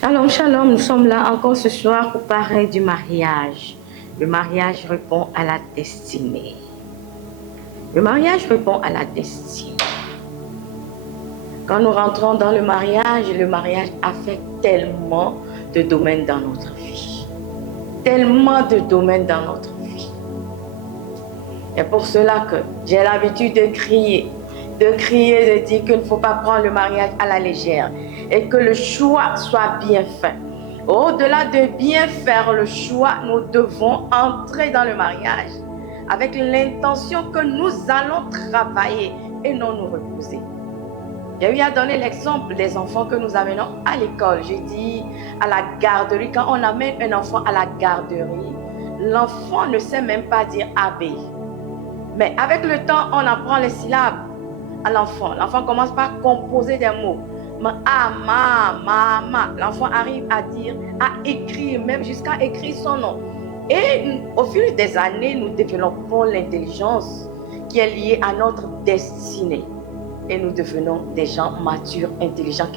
Shalom, shalom, nous sommes là encore ce soir pour parler du mariage. Le mariage répond à la destinée. Le mariage répond à la destinée. Quand nous rentrons dans le mariage affecte tellement de domaines dans notre vie. Tellement de domaines dans notre vie. Et pour cela que j'ai l'habitude de crier, de dire qu'il ne faut pas prendre le mariage à la légère et que le choix soit bien fait. Au-delà de bien faire le choix, nous devons entrer dans le mariage avec l'intention que nous allons travailler et non nous reposer. J'ai eu à donner l'exemple des enfants que nous amenons à l'école. J'ai dit à la garderie, quand on amène un enfant à la garderie, l'enfant ne sait même pas dire AB. Mais avec le temps, on apprend les syllabes à l'enfant. L'enfant commence par composer des mots. L'enfant arrive à dire, à écrire, même jusqu'à écrire son nom. Et au fil des années, nous développons l'intelligence qui est liée à notre destinée. Et nous devenons des gens matures, intelligents,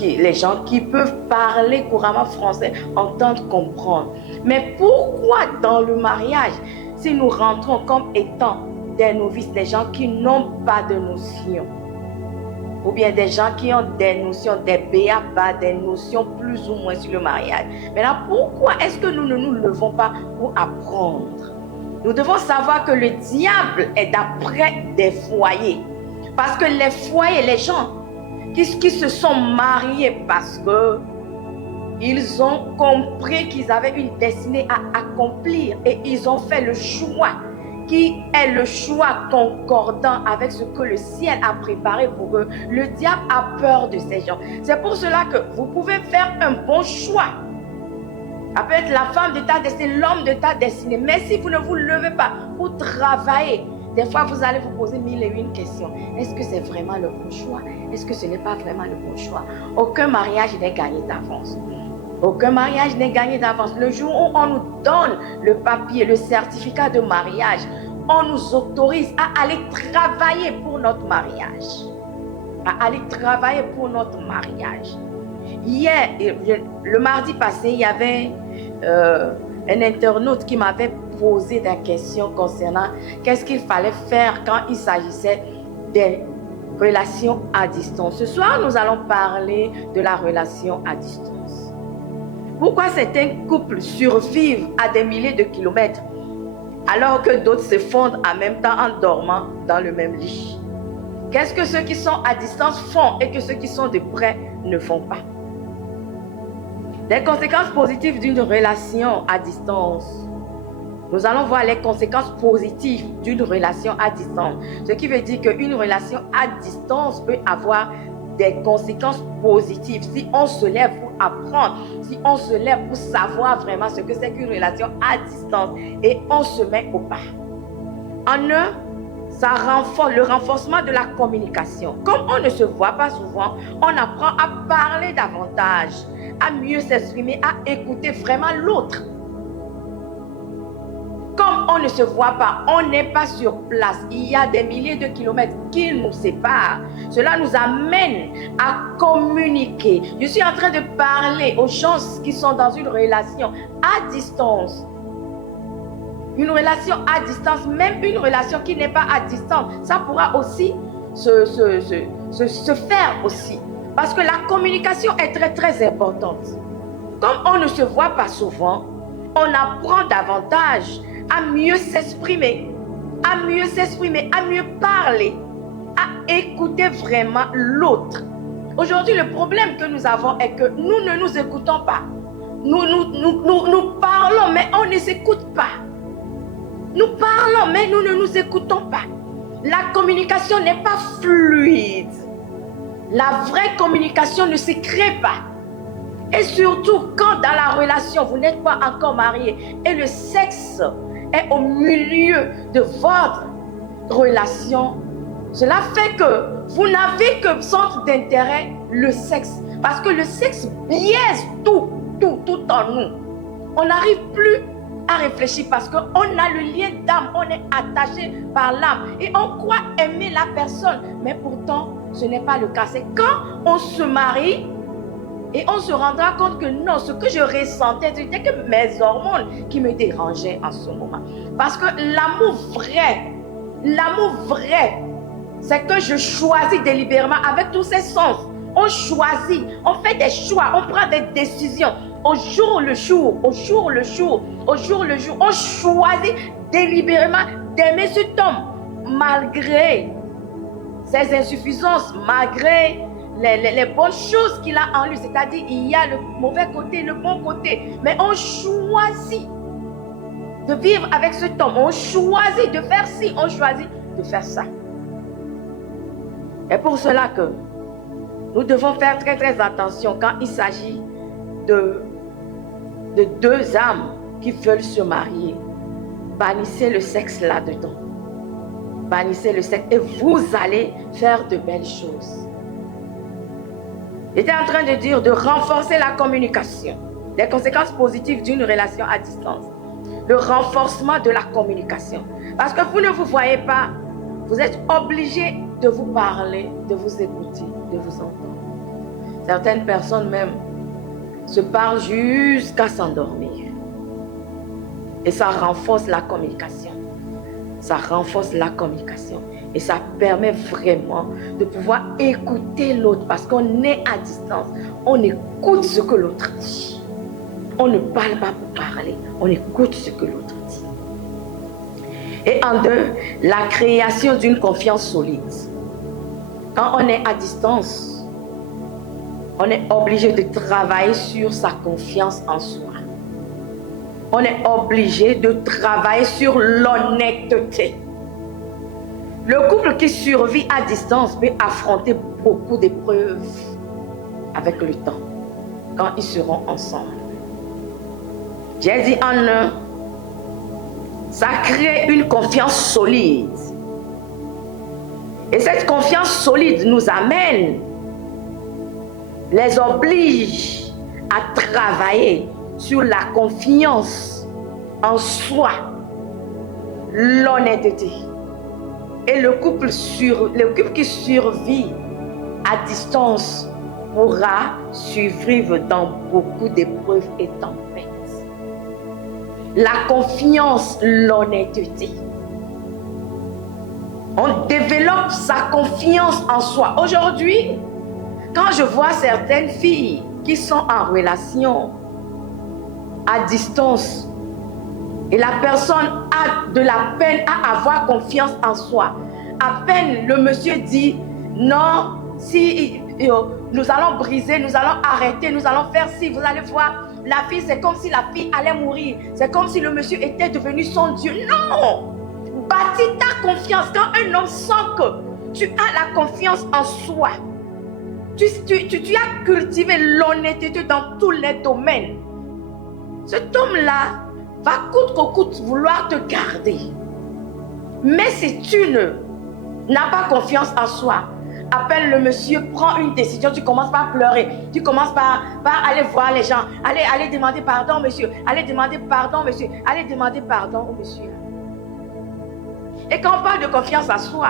les gens qui peuvent parler couramment français, entendre, comprendre. Mais pourquoi dans le mariage, si nous rentrons comme étant des novices, des gens qui n'ont pas de notions, ou bien des gens qui ont des notions, des b.a.-ba, des notions plus ou moins sur le mariage. Maintenant, pourquoi est-ce que nous ne nous levons pas pour apprendre? Nous devons savoir que le diable est d'après des foyers. Parce que les foyers, les gens qui se sont mariés parce que ils ont compris qu'ils avaient une destinée à accomplir et ils ont fait le choix qui est le choix concordant avec ce que le ciel a préparé pour eux. Le diable a peur de ces gens. C'est pour cela que vous pouvez faire un bon choix. Ça peut être la femme de ta destinée, l'homme de ta destinée. Mais si vous ne vous levez pas pour travailler, des fois vous allez vous poser 1001 questions. Est-ce que c'est vraiment le bon choix? Est-ce que ce n'est pas vraiment le bon choix? Aucun mariage n'est gagné d'avance. Aucun mariage n'est gagné d'avance. Le jour où on nous donne le papier, le certificat de mariage, on nous autorise à aller travailler pour notre mariage. À aller travailler pour notre mariage. Hier, le mardi passé, il y avait un internaute qui m'avait posé des questions concernant qu'est-ce qu'il fallait faire quand il s'agissait des relations à distance. Ce soir, nous allons parler de la relation à distance. Pourquoi certains couples survivent à des milliers de kilomètres alors que d'autres s'effondrent en même temps en dormant dans le même lit? Qu'est-ce que ceux qui sont à distance font et que ceux qui sont de près ne font pas? Les conséquences positives d'une relation à distance. Nous allons voir les conséquences positives d'une relation à distance. Ce qui veut dire qu'une relation à distance peut avoir des conséquences positives si on se lève pour apprendre, si on se lève pour savoir vraiment ce que c'est qu'une relation à distance et on se met au pas. En un, ça renforce le renforcement de la communication. Comme on ne se voit pas souvent, on apprend à parler davantage, à mieux s'exprimer, à écouter vraiment l'autre. Comme on ne se voit pas, on n'est pas sur place, il y a des milliers de kilomètres qui nous séparent. Cela nous amène à communiquer. Je suis en train de parler aux gens qui sont dans une relation à distance. Une relation à distance, même une relation qui n'est pas à distance, ça pourra aussi se faire aussi. Parce que la communication est très très importante. Comme on ne se voit pas souvent, on apprend davantage à mieux s'exprimer, à mieux parler, à écouter vraiment l'autre. Aujourd'hui, le problème que nous avons est que nous ne nous écoutons pas. Nous parlons, mais on ne s'écoute pas. Nous parlons, mais nous ne nous écoutons pas. La communication n'est pas fluide. La vraie communication ne se crée pas. Et surtout, quand dans la relation, vous n'êtes pas encore marié et le sexe est au milieu de votre relation, cela fait que vous n'avez que centre d'intérêt le sexe. Parce que le sexe biaise tout en nous. On n'arrive plus à réfléchir parce qu'on a le lien d'âme, on est attaché par l'âme et on croit aimer la personne. Mais pourtant, ce n'est pas le cas. C'est quand on se marie Et on se rendra compte que non, ce que je ressentais, c'était que mes hormones qui me dérangeaient en ce moment. Parce que l'amour vrai, c'est que je choisis délibérément avec tous ses sens. On choisit, on fait des choix, on prend des décisions. Au jour le jour, on choisit délibérément d'aimer cet homme, malgré ses insuffisances, malgré les bonnes choses qu'il a en lui. C'est-à-dire, il y a le mauvais côté, le bon côté. Mais on choisit de vivre avec cet homme. On choisit de faire ci, on choisit de faire ça. Et pour cela que nous devons faire très très attention quand il s'agit de deux âmes qui veulent se marier. Bannissez le sexe là-dedans. Bannissez le sexe et vous allez faire de belles choses. J'étais en train de dire de renforcer la communication. Les conséquences positives d'une relation à distance. Le renforcement de la communication. Parce que vous ne vous voyez pas, vous êtes obligé de vous parler, de vous écouter, de vous entendre. Certaines personnes même se parlent jusqu'à s'endormir. Et ça renforce la communication. Ça renforce la communication. Et ça permet vraiment de pouvoir écouter l'autre. Parce qu'on est à distance. On écoute ce que l'autre dit. On ne parle pas pour parler. On écoute ce que l'autre dit. Et en deux, la création d'une confiance solide. Quand on est à distance, on est obligé de travailler sur sa confiance en soi. On est obligé de travailler sur l'honnêteté. Le couple qui survit à distance peut affronter beaucoup d'épreuves avec le temps, quand ils seront ensemble. J'ai dit en un, ça crée une confiance solide. Et cette confiance solide nous amène, les oblige à travailler sur la confiance en soi, l'honnêteté. Et le couple qui survit à distance pourra survivre dans beaucoup d'épreuves et tempêtes. La confiance, l'honnêteté. On développe sa confiance en soi. Aujourd'hui, quand je vois certaines filles qui sont en relation à distance et la personne a de la peine à avoir confiance en soi, à peine le monsieur dit non, si nous allons briser, nous allons arrêter, nous allons faire ci, vous allez voir, la fille, c'est comme si la fille allait mourir, c'est comme si le monsieur était devenu son Dieu. Non! Bâtis ta confiance. Quand un homme sent que tu as la confiance en soi, tu as cultivé l'honnêteté dans tous les domaines, cet homme-là va coûte que coûte vouloir te garder. Mais si tu n'as pas confiance en soi, appelle le monsieur, prends une décision, tu commences par pleurer, tu commences par aller voir les gens, aller demander pardon monsieur, aller demander pardon monsieur, aller demander pardon au monsieur. Et quand on parle de confiance en soi,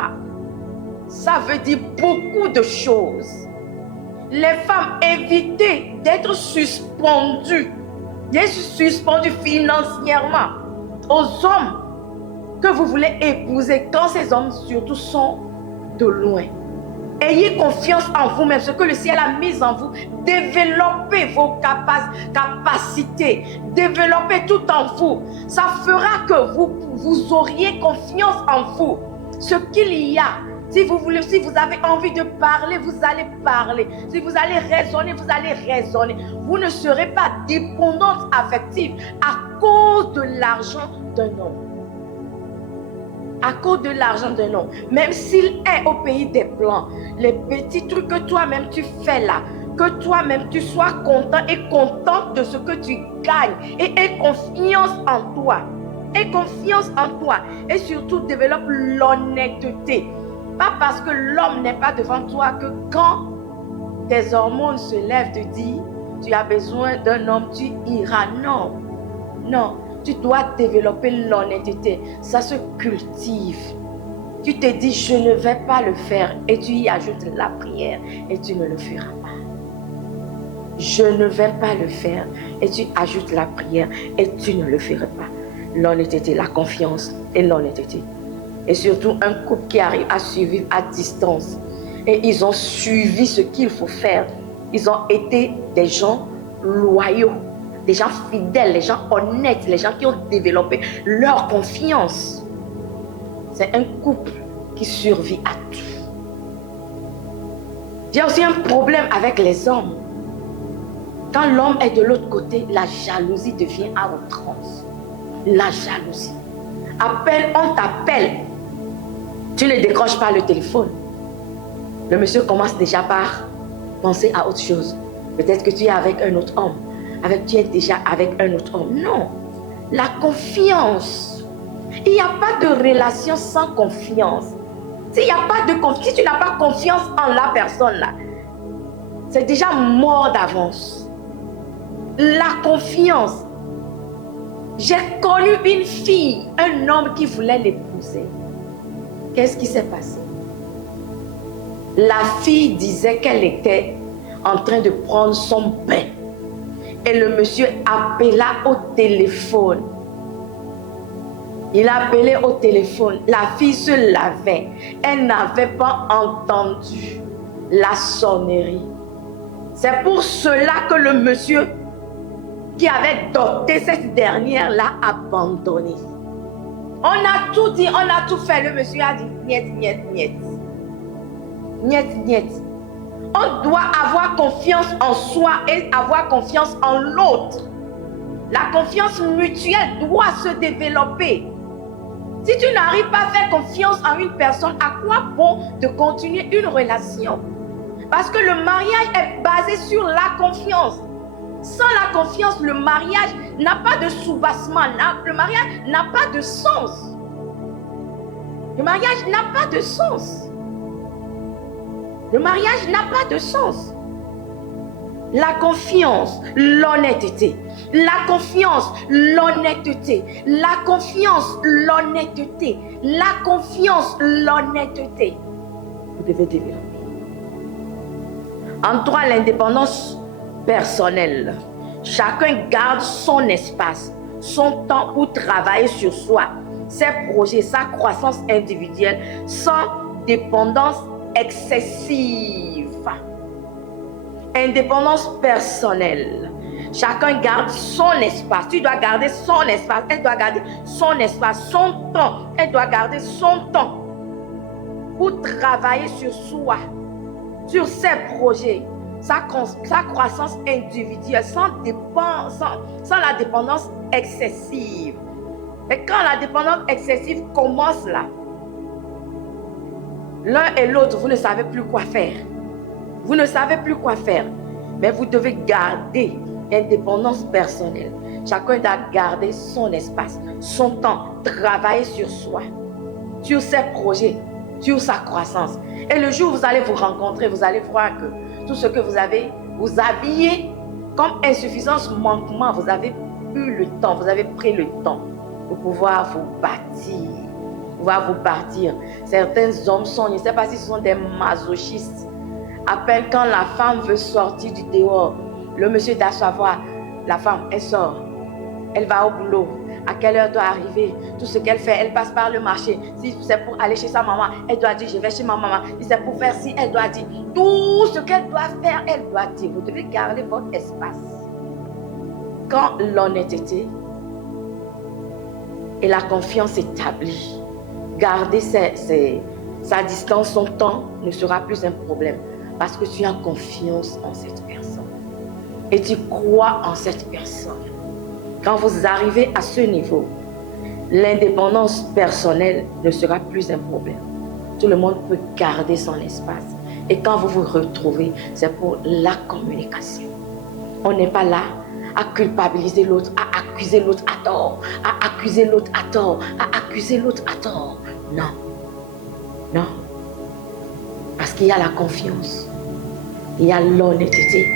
ça veut dire beaucoup de choses. Les femmes, évitez d'être suspendues financièrement aux hommes que vous voulez épouser, quand ces hommes surtout sont de loin. Ayez confiance en vous-même, ce que le ciel a mis en vous. Développez vos capacités, développez tout en vous. Ça fera que vous auriez confiance en vous. Ce qu'il y a, si vous avez envie de parler, vous allez parler. Si vous allez raisonner, vous allez raisonner. Vous ne serez pas dépendante affective à cause de l'argent d'un homme. À cause de l'argent d'un homme, même s'il est au pays des blancs, les petits trucs que toi-même tu fais là, que toi-même tu sois content et contente de ce que tu gagnes et aie confiance en toi. Aie confiance en toi et surtout développe l'honnêteté. Pas parce que l'homme n'est pas devant toi que quand tes hormones se lèvent te dire tu as besoin d'un homme, tu iras. Non, non. Tu dois développer l'honnêteté. Ça se cultive. Tu te dis, je ne vais pas le faire. Et tu y ajoutes la prière. Et tu ne le feras pas. je ne vais pas le faire. Et tu ajoutes la prière et tu ne le feras pas. L'honnêteté, la confiance et l'honnêteté. Et surtout un couple qui arrive à suivre à distance. Et ils ont suivi ce qu'il faut faire. Ils ont été des gens loyaux, des gens fidèles, des gens honnêtes, les gens qui ont développé leur confiance. C'est un couple qui survit à tout. Il y a aussi un problème avec les hommes. Quand l'homme est de l'autre côté, la jalousie devient à outrance. La jalousie. On t'appelle. Tu ne décroches pas le téléphone. Le monsieur commence déjà par penser à autre chose. Peut-être que tu es avec un autre homme. Tu es déjà avec un autre homme. Non. La confiance. Il n'y a pas de relation sans confiance. Si tu n'as pas confiance en la personne là, c'est déjà mort d'avance. La confiance. J'ai connu une fille, un homme qui voulait l'épouser. Qu'est-ce qui s'est passé? La fille disait qu'elle était en train de prendre son bain. Et le monsieur appela au téléphone. Il a appelé au téléphone. La fille se lavait. Elle n'avait pas entendu la sonnerie. C'est pour cela que le monsieur qui avait doté cette dernière l'a abandonnée. On a tout dit, on a tout fait. Le monsieur a dit niet, niet, niet. Niet, niet. On doit avoir confiance en soi et avoir confiance en l'autre. La confiance mutuelle doit se développer. Si tu n'arrives pas à faire confiance en une personne, à quoi bon de continuer une relation? Parce que le mariage est basé sur la confiance. Sans la confiance, le mariage n'a pas de soubassement. Le mariage n'a pas de sens. Le mariage n'a pas de sens. Le mariage n'a pas de sens. La confiance, l'honnêteté. La confiance, l'honnêteté. La confiance, l'honnêteté. La confiance, l'honnêteté. Vous devez développer. En trois, l'indépendance personnelle. Chacun garde son espace, son temps pour travailler sur soi, ses projets, sa croissance individuelle, sans dépendance excessive. Indépendance personnelle. Chacun garde son espace. Tu dois garder son espace. Elle doit garder son espace, son temps. Elle doit garder son temps pour travailler sur soi, sur ses projets, sa croissance individuelle, sans la dépendance excessive. Et quand la dépendance excessive commence là, l'un et l'autre, vous ne savez plus quoi faire. Vous ne savez plus quoi faire. Mais vous devez garder l'indépendance personnelle. Chacun doit garder son espace, son temps, travailler sur soi, sur ses projets, sur sa croissance. Et le jour où vous allez vous rencontrer, vous allez voir que tout ce que vous avez, vous aviez comme insuffisance, manquement, vous avez eu le temps, vous avez pris le temps pour pouvoir vous bâtir, pouvoir vous bâtir. Certains hommes sont, je ne sais pas si ce sont des masochistes. À peine quand la femme veut sortir du dehors, le monsieur doit savoir, la femme, elle sort, elle va au boulot. À quelle heure doit arriver? Tout ce qu'elle fait, elle passe par le marché. Si c'est pour aller chez sa maman, elle doit dire je vais chez ma maman. Si c'est pour faire ci, elle doit dire tout ce qu'elle doit faire, elle doit dire. Vous devez garder votre espace. Quand l'honnêteté et la confiance établie, garder sa distance, son temps ne sera plus un problème. Parce que tu as confiance en cette personne. Et tu crois en cette personne. Quand vous arrivez à ce niveau, l'indépendance personnelle ne sera plus un problème. Tout le monde peut garder son espace. Et quand vous vous retrouvez, c'est pour la communication. On n'est pas là à culpabiliser l'autre, à accuser l'autre à tort, à accuser l'autre à tort, à accuser l'autre à tort. Non. Non. Parce qu'il y a la confiance. Il y a l'honnêteté.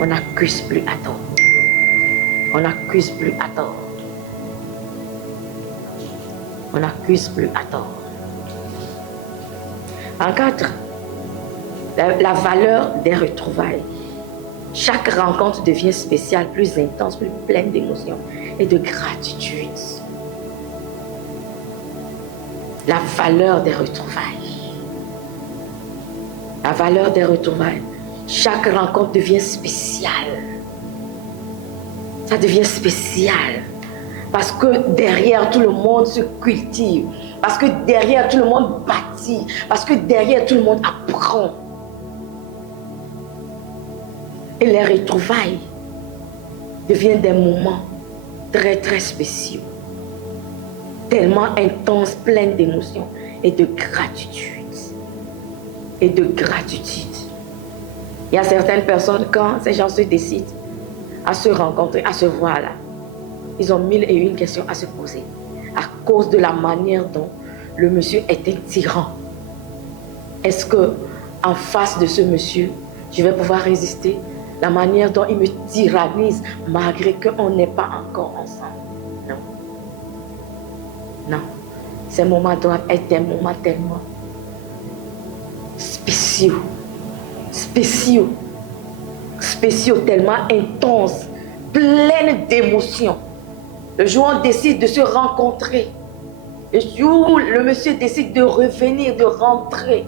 On n'accuse plus à tort. On n'accuse plus à tort. On n'accuse plus à tort. En 4, la valeur des retrouvailles. Chaque rencontre devient spéciale, plus intense, plus pleine d'émotions et de gratitude. La valeur des retrouvailles. La valeur des retrouvailles. Chaque rencontre devient spéciale. Ça devient spécial. Parce que derrière, tout le monde se cultive. Parce que derrière, tout le monde bâtit. Parce que derrière, tout le monde apprend. Et les retrouvailles deviennent des moments très, très spéciaux. Tellement intenses, pleins d'émotions et de gratitude. Et de gratitude. Il y a certaines personnes, quand ces gens se décident à se rencontrer, à se voir là, ils ont 1001 questions à se poser à cause de la manière dont le monsieur est un tyran. Est-ce que en face de ce monsieur, je vais pouvoir résister? La manière dont il me tyrannise malgré qu'on n'est pas encore ensemble. Non. Non. Ces moments doivent être des moments tellement spéciaux. Spéciaux. Spéciaux, tellement intenses, pleines d'émotions. Le jour où on décide de se rencontrer, le jour où le monsieur décide de revenir, de rentrer,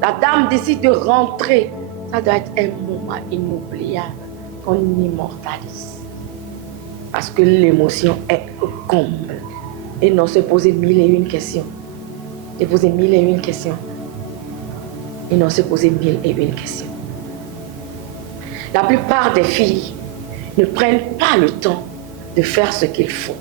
la dame décide de rentrer, ça doit être un moment inoubliable qu'on immortalise. Parce que l'émotion est au comble. Et non se poser 1001 questions. Se poser 1001 questions. Et non se poser 1001 questions. La plupart des filles ne prennent pas le temps de faire ce qu'il faut.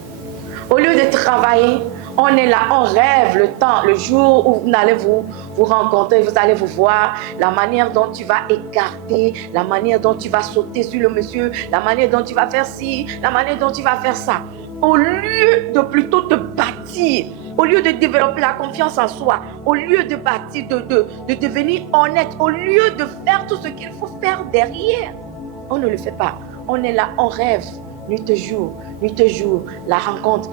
Au lieu de travailler, on est là, on rêve le temps, le jour où vous allez vous rencontrer, vous allez vous voir, la manière dont tu vas écarter, la manière dont tu vas sauter sur le monsieur, la manière dont tu vas faire ci, la manière dont tu vas faire ça. Au lieu de plutôt te bâtir, au lieu de développer la confiance en soi, au lieu de bâtir, de devenir honnête, au lieu de faire tout ce qu'il faut faire derrière, on ne le fait pas. On est là, on rêve. Nuit et jour, la rencontre,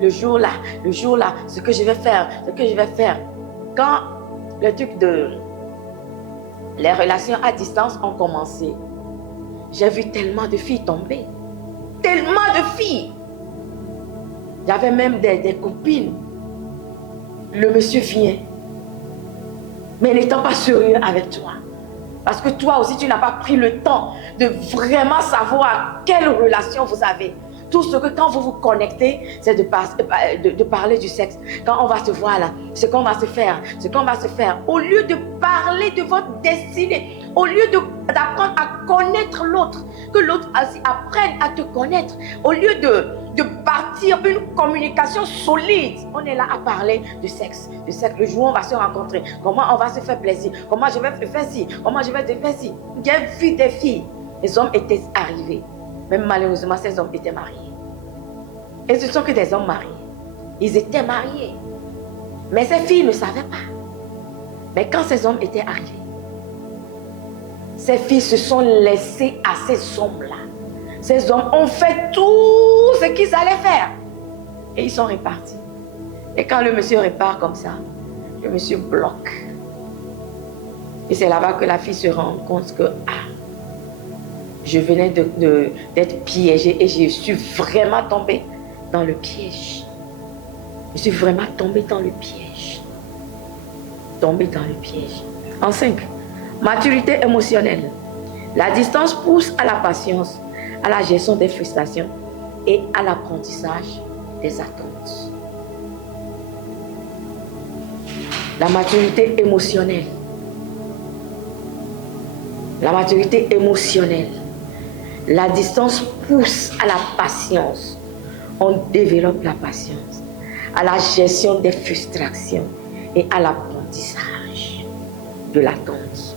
le jour là, ce que je vais faire. Quand le truc de les relations à distance ont commencé, j'ai vu tellement de filles tomber. Tellement de filles. J'avais même des copines. Le monsieur vient, mais n'étant pas sérieux avec toi. Parce que toi aussi, tu n'as pas pris le temps de vraiment savoir quelle relation vous avez. Tout ce que quand vous vous connectez, c'est de parler du sexe. Quand on va se voir là, ce qu'on va se faire. Au lieu de parler de votre destinée, au lieu d'apprendre à connaître l'autre, que l'autre apprenne à te connaître, au lieu de bâtir une communication solide, on est là à parler de sexe. Le jour où on va se rencontrer, comment on va se faire plaisir, comment je vais te faire ci, comment je vais te faire ci. J'ai vu des filles, les hommes étaient arrivés, même malheureusement ces hommes étaient mariés. Et ce sont que des hommes mariés. Ils étaient mariés. Mais ces filles ne savaient pas. Mais quand ces hommes étaient arrivés, ces filles se sont laissées à ces hommes-là. Ces hommes ont fait tout ce qu'ils allaient faire. Et ils sont repartis. Et quand le monsieur repart comme ça, le monsieur bloque. Et c'est là-bas que la fille se rend compte que je venais d'être piégée et je suis vraiment tombée dans le piège. Je suis vraiment tombée dans le piège. En 5, maturité émotionnelle. La distance pousse à la patience, à la gestion des frustrations et à l'apprentissage des attentes. La maturité émotionnelle. La distance pousse à la patience. On développe la patience, à la gestion des frustrations et à l'apprentissage de l'attente.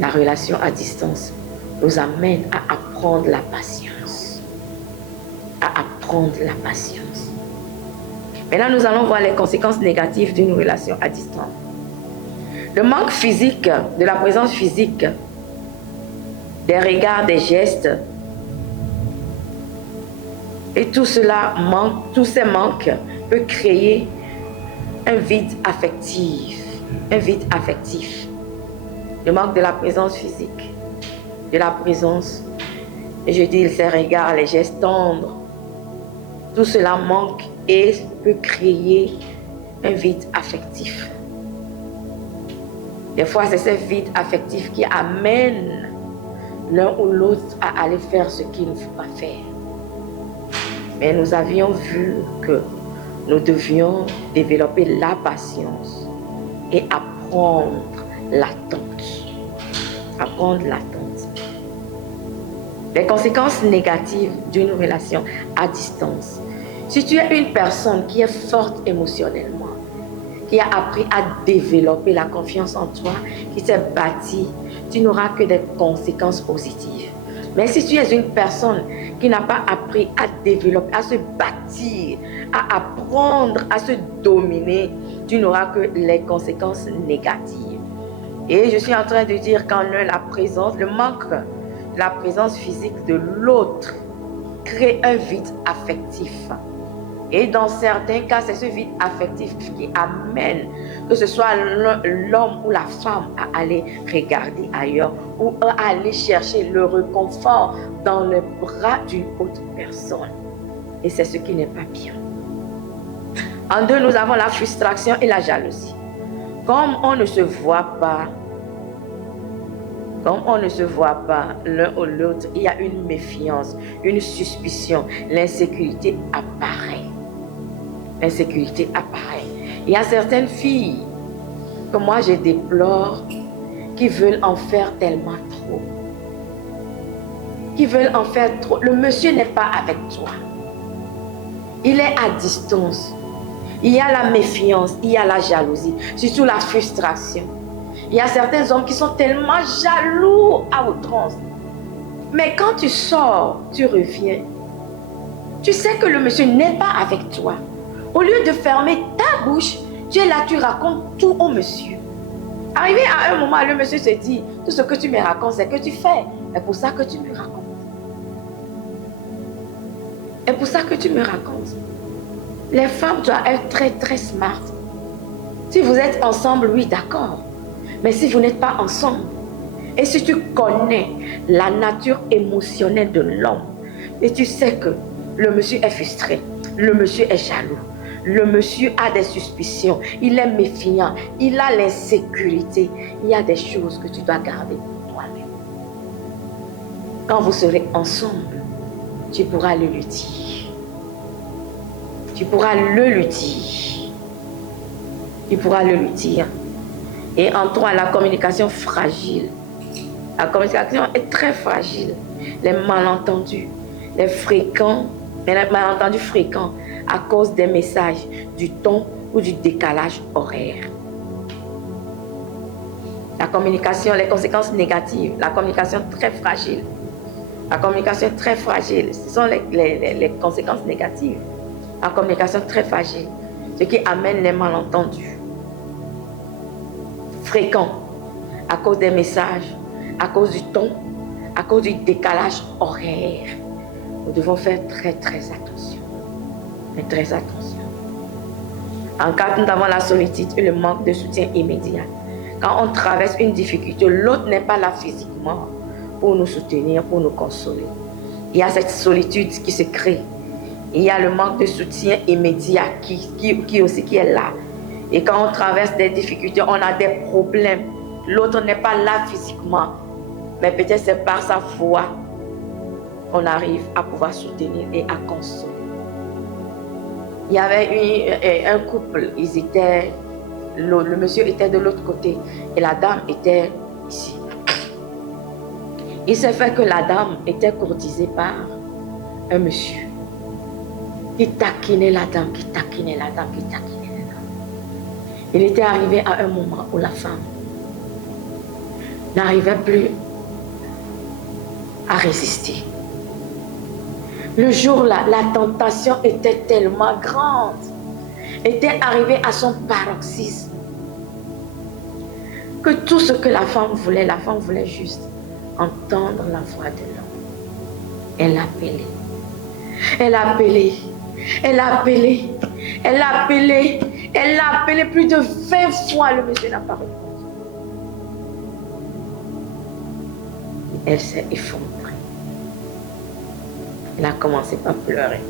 La relation à distance nous amène à apprendre la patience. Maintenant, nous allons voir les conséquences négatives d'une relation à distance. Le manque physique, de la présence physique, des regards, des gestes, et tout cela manque, tous ces manques peuvent créer un vide affectif. Le manque de la présence physique, de la présence, et je dis ses regards, les gestes tendres. Tout cela manque et peut créer un vide affectif. Des fois, c'est ce vide affectif qui amène l'un ou l'autre à aller faire ce qu'il ne faut pas faire. Mais nous avions vu que nous devions développer la patience et apprendre l'attente. Apprendre l'attente. Les conséquences négatives d'une relation à distance. Si tu es une personne qui est forte émotionnellement, qui a appris à développer la confiance en toi, qui s'est bâtie, tu n'auras que des conséquences positives. Mais si tu es une personne qui n'a pas appris à développer, à se bâtir, à apprendre, à se dominer, tu n'auras que les conséquences négatives. Et je suis en train de dire qu'en un, la présence, le manque de la présence physique de l'autre crée un vide affectif. Et dans certains cas, c'est ce vide affectif qui amène, que ce soit l'homme ou la femme, à aller regarder ailleurs ou à aller chercher le réconfort dans le bras d'une autre personne. Et c'est ce qui n'est pas bien. En deux, nous avons la frustration et la jalousie. Comme on ne se voit pas l'un ou l'autre, il y a une méfiance, une suspicion, l'insécurité apparaît. L'insécurité apparaît. Il y a certaines filles que moi je déplore qui veulent en faire tellement trop. Qui veulent en faire trop. Le monsieur n'est pas avec toi. Il est à distance. Il y a la méfiance, il y a la jalousie, surtout la frustration. Il y a certains hommes qui sont tellement jaloux à outrance. Mais quand tu sors, tu reviens. Tu sais que le monsieur n'est pas avec toi. Au lieu de fermer ta bouche, tu es là, tu racontes tout au monsieur. Arrivé à un moment, le monsieur se dit, tout ce que tu me racontes, c'est que tu fais. C'est pour ça que tu me racontes. C'est pour ça que tu me racontes. Les femmes doivent être très, très smart. Si vous êtes ensemble, oui, d'accord. Mais si vous n'êtes pas ensemble, et si tu connais la nature émotionnelle de l'homme, et tu sais que le monsieur est frustré, le monsieur est jaloux, le monsieur a des suspicions, il est méfiant, il a l'insécurité, il y a des choses que tu dois garder pour toi-même. Quand vous serez ensemble, tu pourras le lui dire. Tu pourras le lui dire. Tu pourras le lui dire. Et en toi, la communication fragile. La communication est très fragile. Les malentendus, les malentendus fréquents à cause des messages, du ton ou du décalage horaire. La communication, les conséquences négatives, la communication très fragile. La communication très fragile, ce sont les conséquences négatives. La communication très fragile, ce qui amène les malentendus fréquents à cause des messages, à cause du ton, à cause du décalage horaire. Nous devons faire très très attention. Mais très attention. En cas, nous avons la solitude et le manque de soutien immédiat. Quand on traverse une difficulté, l'autre n'est pas là physiquement pour nous soutenir, pour nous consoler. Il y a cette solitude qui se crée. Il y a le manque de soutien immédiat qui aussi est là. Et quand on traverse des difficultés, on a des problèmes. L'autre n'est pas là physiquement, mais peut-être c'est par sa voix qu'on arrive à pouvoir soutenir et à consoler. Il y avait un couple, le monsieur était de l'autre côté et la dame était ici. Il s'est fait que la dame était courtisée par un monsieur qui taquinait la dame, qui taquinait la dame, qui taquinait la dame. Il était arrivé à un moment où la femme n'arrivait plus à résister. Le jour-là, la tentation était tellement grande, était arrivée à son paroxysme, que tout ce que la femme voulait juste entendre la voix de l'homme. Elle appelait. Elle appelait. Elle appelait. Elle appelait. Elle l'a appelé plus de 20 fois, le monsieur n'a pas répondu. Elle s'est effondrée. Elle a commencé par pleurer.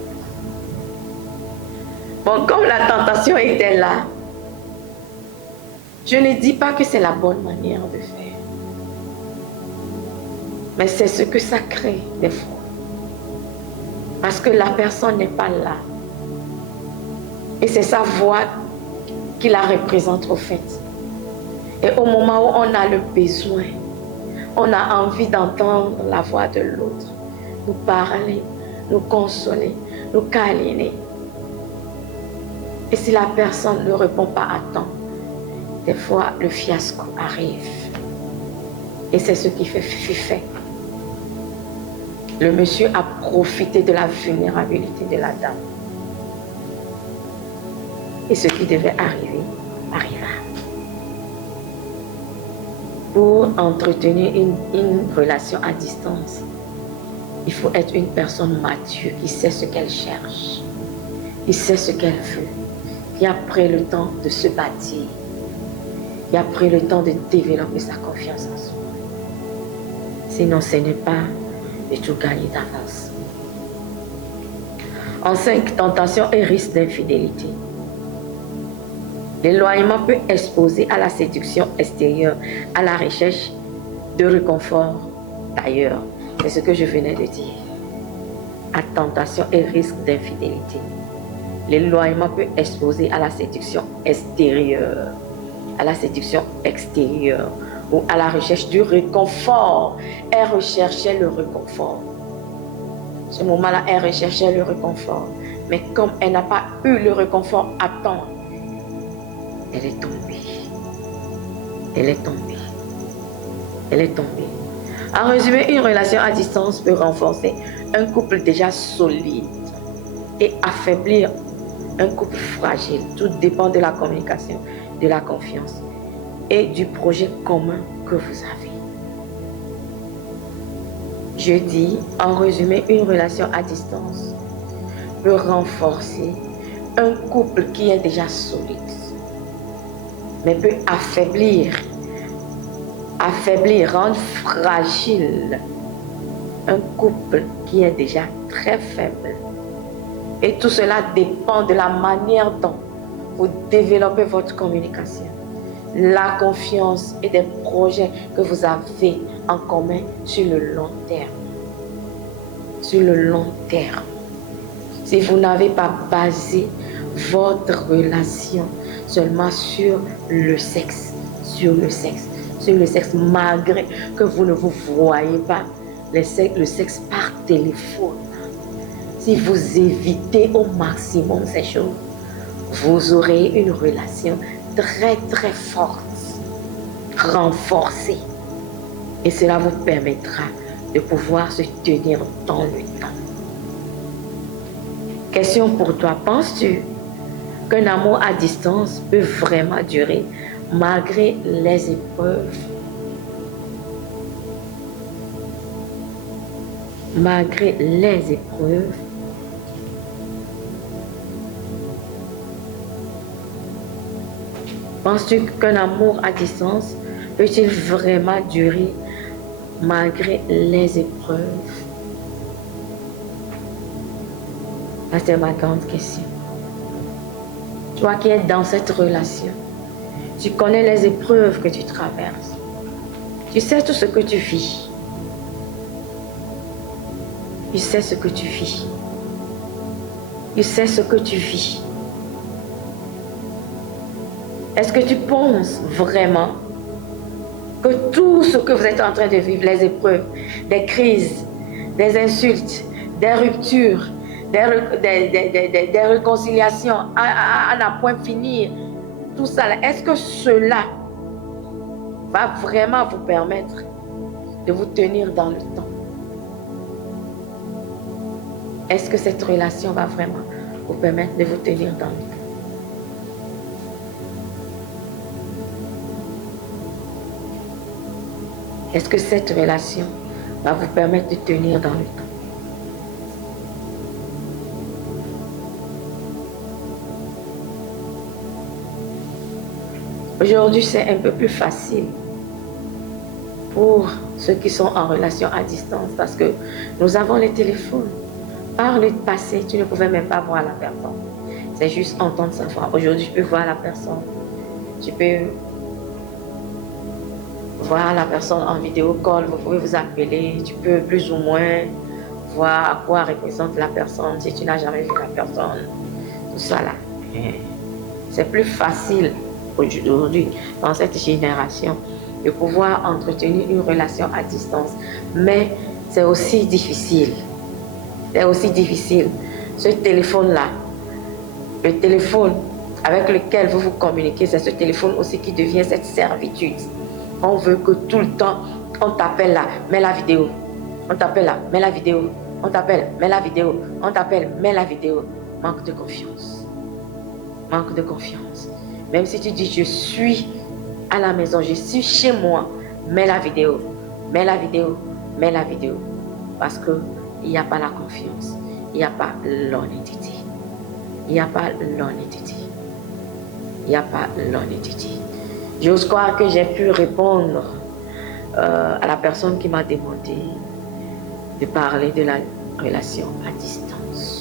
Bon, comme la tentation était là, je ne dis pas que c'est la bonne manière de faire. Mais c'est ce que ça crée des fois. Parce que la personne n'est pas là. Et c'est sa voix qui la représente au fait. Et au moment où on a le besoin, on a envie d'entendre la voix de l'autre, nous parler, nous consoler, nous câliner. Et si la personne ne répond pas à temps, des fois le fiasco arrive. Et c'est ce qui fait. Le monsieur a profité de la vulnérabilité de la dame. Et ce qui devait arriver, arriva. Pour entretenir une relation à distance, il faut être une personne mature qui sait ce qu'elle cherche, qui sait ce qu'elle veut, qui a pris le temps de se bâtir, qui a pris le temps de développer sa confiance en soi. Sinon, ce n'est pas de tout gagner d'avance. En 5, tentation et risque d'infidélité. L'éloignement peut exposer à la séduction extérieure, à la recherche de réconfort d'ailleurs. C'est ce que je venais de dire. À tentation et risque d'infidélité. L'éloignement peut exposer à la séduction extérieure, à la séduction extérieure ou à la recherche du réconfort. Elle recherchait le réconfort. Ce moment-là, elle recherchait le réconfort. Mais comme elle n'a pas eu le réconfort à temps, elle est tombée. Elle est tombée. Elle est tombée. En résumé, une relation à distance peut renforcer un couple déjà solide et affaiblir un couple fragile. Tout dépend de la communication, de la confiance et du projet commun que vous avez. Je dis, en résumé, une relation à distance peut renforcer un couple qui est déjà solide, mais peut affaiblir, rendre fragile un couple qui est déjà très faible. Et tout cela dépend de la manière dont vous développez votre communication, la confiance et des projets que vous avez en commun sur le long terme. Sur le long terme. Si vous n'avez pas basé votre relation seulement sur le sexe, malgré que vous ne vous voyez pas, le sexe par téléphone. Si vous évitez au maximum ces choses, vous aurez une relation très très forte, renforcée. Et cela vous permettra de pouvoir se tenir dans le temps. Question pour toi, penses-tu qu'un amour à distance peut vraiment durer malgré les épreuves? Malgré les épreuves. Penses-tu qu'un amour à distance peut-il vraiment durer malgré les épreuves? Ça, c'est ma grande question. Toi qui es dans cette relation, tu connais les épreuves que tu traverses. Tu sais tout ce que tu vis. Tu sais ce que tu vis. Tu sais ce que tu vis. Est-ce que tu penses vraiment que tout ce que vous êtes en train de vivre, les épreuves, des crises, des insultes, des ruptures, des réconciliations à n'en point finir, tout ça, est-ce que cela va vraiment vous permettre de vous tenir dans le temps? Est-ce que cette relation va vraiment vous permettre de vous tenir dans le temps? Est-ce que cette relation va vous permettre de tenir dans le temps? Aujourd'hui, c'est un peu plus facile pour ceux qui sont en relation à distance, parce que nous avons les téléphones. Par le passé, tu ne pouvais même pas voir la personne. C'est juste entendre sa voix. Aujourd'hui, tu peux voir la personne. Tu peux voir la personne en vidéo call, vous pouvez vous appeler, tu peux plus ou moins voir à quoi représente la personne si tu n'as jamais vu la personne. Tout ça là. C'est plus facile aujourd'hui, dans cette génération, de pouvoir entretenir une relation à distance. Mais c'est aussi difficile. C'est aussi difficile. Ce téléphone-là, le téléphone avec lequel vous vous communiquez, c'est ce téléphone aussi qui devient cette servitude. On veut que tout le temps, on t'appelle là, mets la vidéo. On t'appelle là, mets la vidéo. On t'appelle, mets la vidéo. On t'appelle, mets la vidéo. Manque de confiance. Manque de confiance. Même si tu dis, je suis à la maison, je suis chez moi, mets la vidéo. Mets la vidéo. Mets la vidéo. Parce qu'il n'y a pas la confiance. Il n'y a pas l'honnêteté. Il n'y a pas l'honnêteté. Il n'y a pas l'honnêteté. J'ose croire que j'ai pu répondre à la personne qui m'a demandé de parler de la relation à distance.